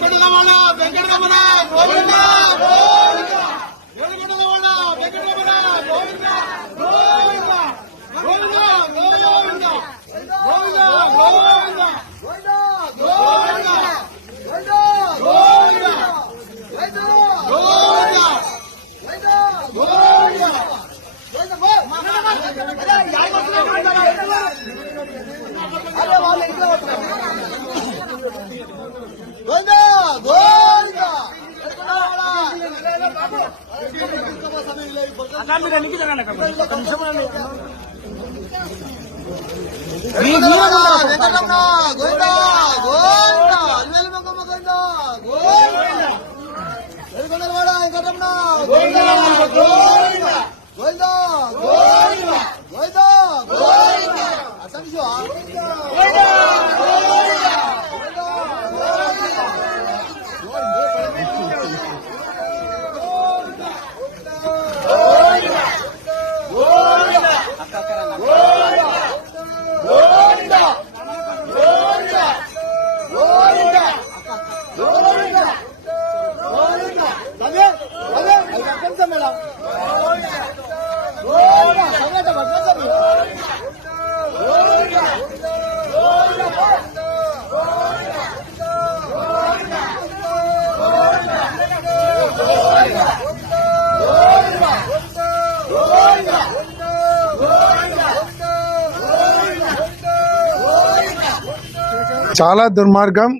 Venkataramana Venkataramana Govinda Govinda. Venkataramana Venkataramana Govinda Govinda. Govinda Govinda Govinda. Govinda Govinda. Govinda Govinda. Govinda. Sir మీరు ఎన్నికి జరగండి ఒక నిమిషం గోవిందా గోవిందా. చాలా దుర్మార్గం.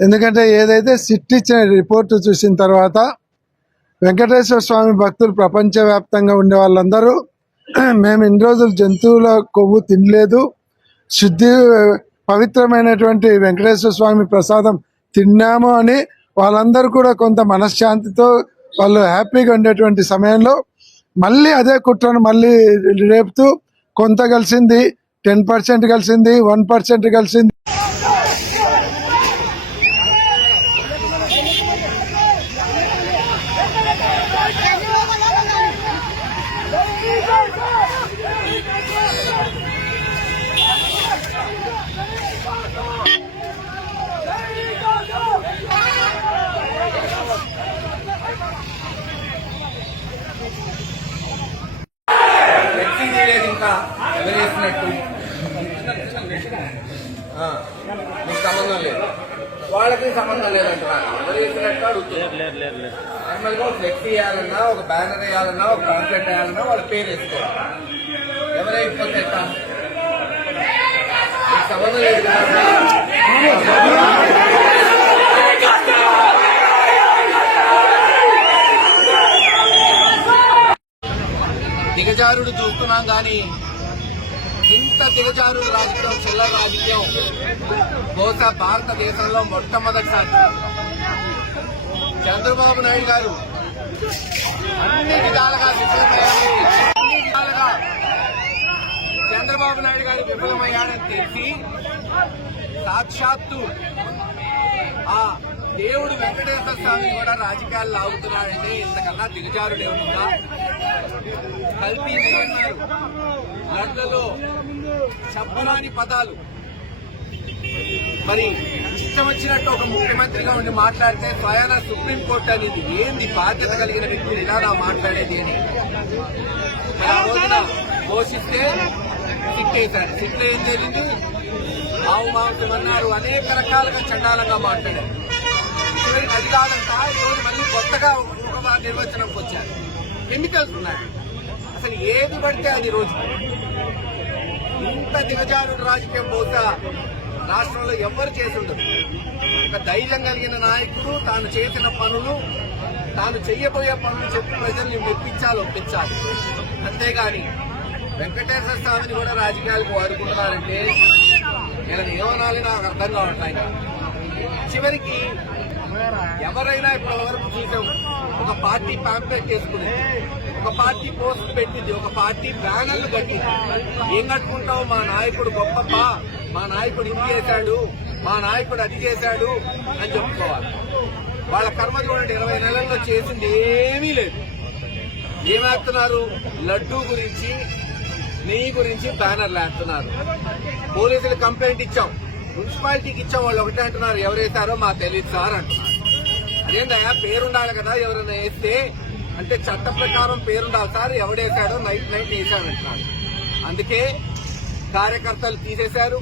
ఎందుకంటే ఏదైతే సిట్ ఇచ్చిన రిపోర్టు చూసిన తర్వాత వెంకటేశ్వర స్వామి భక్తులు ప్రపంచవ్యాప్తంగా ఉండే వాళ్ళందరూ మేము ఇన్ని రోజులు జంతువుల కొవ్వు తినలేదు. శుద్ధి పవిత్రమైనటువంటి వెంకటేశ్వర స్వామి ప్రసాదం తిన్నాము అని వాళ్ళందరూ కూడా కొంత మనశ్శాంతితో వాళ్ళు హ్యాపీగా ఉండేటువంటి సమయంలో మళ్ళీ అదే కుట్రను మళ్ళీ రేపుతూ కొంత కలిసింది టెన్ పర్సెంట్ కలిసింది వన్ పర్సెంట్ కలిసింది. మీకు సంబంధం లేదు. వాళ్ళకి సంబంధం లేదంటున్నారు ఎవరు నార్మల్గా ఒక ఫ్లెక్సీ వేయాలన్నా ఒక బ్యానర్ వేయాలన్నా ఒక కాంప్లెట్ వేయాలన్నా వాళ్ళ పేరు వేసుకోవాలి. ఎవరైపోతే ఎట్లా మీకు సంబంధం లేదు కదా? దిగజారుడు చూస్తున్నాం కానీ ఇంత రాష్ట్రం రాజకీయం చిల్లర రాజకీయం. బహుశా భారతదేశంలో మొట్టమొదటిసారి. చంద్రబాబు నాయుడు గారు అన్ని విధాలుగా విఫలమయ్యారు అన్ని విధాలుగా చంద్రబాబు నాయుడు గారు విఫలమయ్యారని తెలిసి సాక్షాత్తు ఆ దేవుడు వెంకటేశ్వర స్వామి కూడా రాజకీయాలు లాగుతున్నాడంటే ఇంతకన్నా దిగజారుడు ఏమన్నా కల్తీ నిబంధనలు లడ్లలో చెప్పరాని పదాలు. మరి ఇష్టం వచ్చినట్టు ఒక ముఖ్యమంత్రిగా ఉండి మాట్లాడితే స్వయాన సుప్రీంకోర్టు అనేది ఏంది? బాధ్యత కలిగిన వ్యక్తులు ఇలా నా మాట్లాడేది అని. మరి ఆ రోజున ఘోషిస్తే సిట్టేశారు. సిట్ ఏం జరిగింది? ఆవు మాంసం అన్నారు. అనేక రకాలుగా చండాలంగా మాట్లాడారు. చివరికి అది కాదంట ఈరోజు మళ్ళీ కొత్తగా ఒక నిర్వచనంకి వచ్చారు. కెమికల్స్ ఉన్నాయి? అసలు ఏది పడితే అది రోజు. ఇంత దిగజారుడు రాజకీయం బహుశా రాష్ట్రంలో ఎవరు చేసి ఉండదు ఒక ధైర్యం కలిగిన నాయకుడు తాను చేసిన పనులు తాను చెయ్యబోయే పనులు చెప్పి ప్రజల్ని మెప్పించాలి ఒప్పించాలి. అంతేగాని వెంకటేశ్వర స్వామిని కూడా రాజకీయాలకు వాడుకుంటున్నారంటే వీళ్ళని ఏమనాలి నాకు అర్థం కావట్లేదు చివరికి ఎవరైనా ఇప్పటి వరకు చూసాం ఒక పార్టీ పాంప్లెట్ చేసుకుని ఒక పార్టీ పోస్ట్ పెట్టింది ఒక పార్టీ బ్యానర్లు కట్టింది. ఏం కట్టుకుంటావు? మా నాయకుడు గొప్పప్ప మా నాయకుడు ఇది చేశాడు మా నాయకుడు అది చేశాడు అని చెప్పుకోవాలి. వాళ్ళ కర్మ చూడండి ఇరవై నెలల్లో చేసింది ఏమీ లేదు. ఏమేస్తున్నారు లడ్డూ గురించి నెయ్యి గురించి బ్యానర్లు వేస్తున్నారు. పోలీసులు కంప్లైంట్ ఇచ్చాం. మున్సిపాలిటీకి ఇచ్చాం వాళ్ళు ఒకటే అంటున్నారు ఎవరైతారో మాకు తెలియదు సార్ అంటున్నారు. ఏందయ్యా పేరుండాలి కదా ఎవరైనా వేస్తే? అంటే చట్ట ప్రకారం పేరుండాలి సార్ ఎవడేశాడో నైట్ నైట్ వేశాడంటున్నారు అందుకే కార్యకర్తలు తీసేశారు.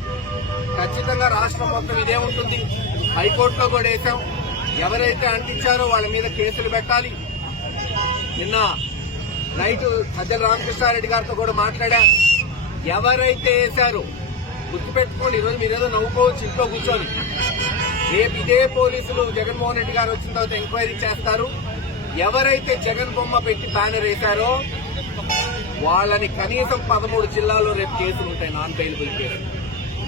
ఖచ్చితంగా రాష్ట్రం మొత్తం ఇదే ఉంటుంది. హైకోర్టులో కూడా వేశాం. ఎవరైతే అంటించారో వాళ్ళ మీద కేసులు పెట్టాలి. నిన్న నైట్ సజ్జల రామకృష్ణారెడ్డి గారితో కూడా మాట్లాడా ఎవరైతే వేశారో గుర్తుపెట్టుకోండి ఈరోజు మీరేదో నవ్వుకోవచ్చు ఇంట్లో కూర్చొని. రేపు ఇదే పోలీసులు జగన్మోహన్ రెడ్డి గారు వచ్చిన తర్వాత ఎంక్వైరీ చేస్తారు. ఎవరైతే జగన్ బొమ్మ పెట్టి బ్యానర్ వేశారో వాళ్ళని కనీసం పదమూడు జిల్లాల్లో రేపు కేసులు ఉంటాయి నాన్ బెయిలబుల్ కేసులు.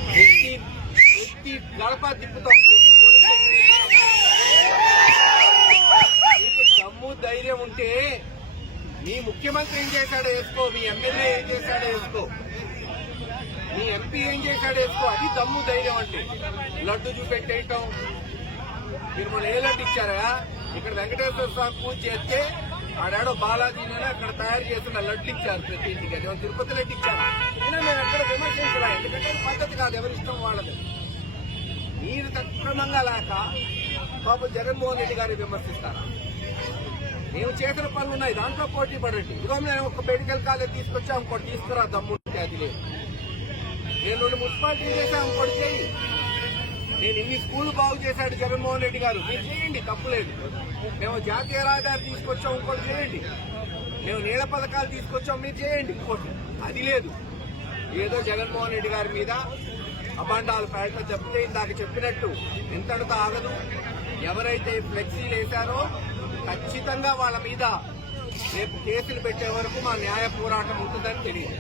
ప్రతి ప్రతి గడప తిప్పుతాం ప్రతి పోలీస్ దమ్ము ధైర్యం ఉంటే మీ ముఖ్యమంత్రి ఏం చేశాడో వేసుకో మీ ఎమ్మెల్యే ఏం చేశాడో వేసుకో. మీ ఎంపీ ఏం చేశాడు వేసుకో? అది దమ్ము ధైర్యం అంటే లడ్డు చూపెట్టేయటం. మీరు మన ఏ లడ్డు ఇచ్చారా? ఇక్కడ వెంకటేశ్వర స్వామి పూజ చేస్తే ఆడాడో బాలాజీనే అక్కడ తయారు చేసిన లడ్డు ఇచ్చారు ప్రతి ఇంటికి. అది తిరుపతి లడ్డు ఇచ్చారు? అయినా మేము ఎక్కడ విమర్శించలే. ఎందుకంటే పద్ధతి కాదు. ఎవరి ఇష్టం వాళ్ళది. మీరు తక్రమంగా లేక పాపం జగన్మోహన్ రెడ్డి గారిని విమర్శిస్తారా? మేము చేసిన పనులు ఉన్నాయి. దాంట్లో పోటీ పడండి. ఇదిగో మేము ఒక మెడికల్ కాలేజ్ తీసుకొచ్చాం. ఇంకోటి తీసుకురా. దమ్ముంటే అది లేదు. నేను రెండు మున్సిపాలిటీ చేశాను ఇంకోటి చేయి. నేను ఇన్ని స్కూల్ బాగు చేశాడు జగన్మోహన్ రెడ్డి గారు. మీరు చేయండి తప్పులేదు మేము జాతీయ రహదారి తీసుకొచ్చాం ఇంకోటి చేయండి. మేము నీళ్ళ పథకాలు తీసుకొచ్చాం మీరు చేయండి ఇంకోటి. అది లేదు. ఏదో జగన్మోహన్ రెడ్డి గారి మీద అభాండాలు పేట చెప్తే ఇందాక చెప్పినట్టు ఎంతటితో ఆగదు. ఎవరైతే ఫ్లెక్సీలు వేశారో ఖచ్చితంగా వాళ్ళ మీద రేపు కేసులు పెట్టే వరకు మా న్యాయ పోరాటం ఉంటుందని తెలియదు.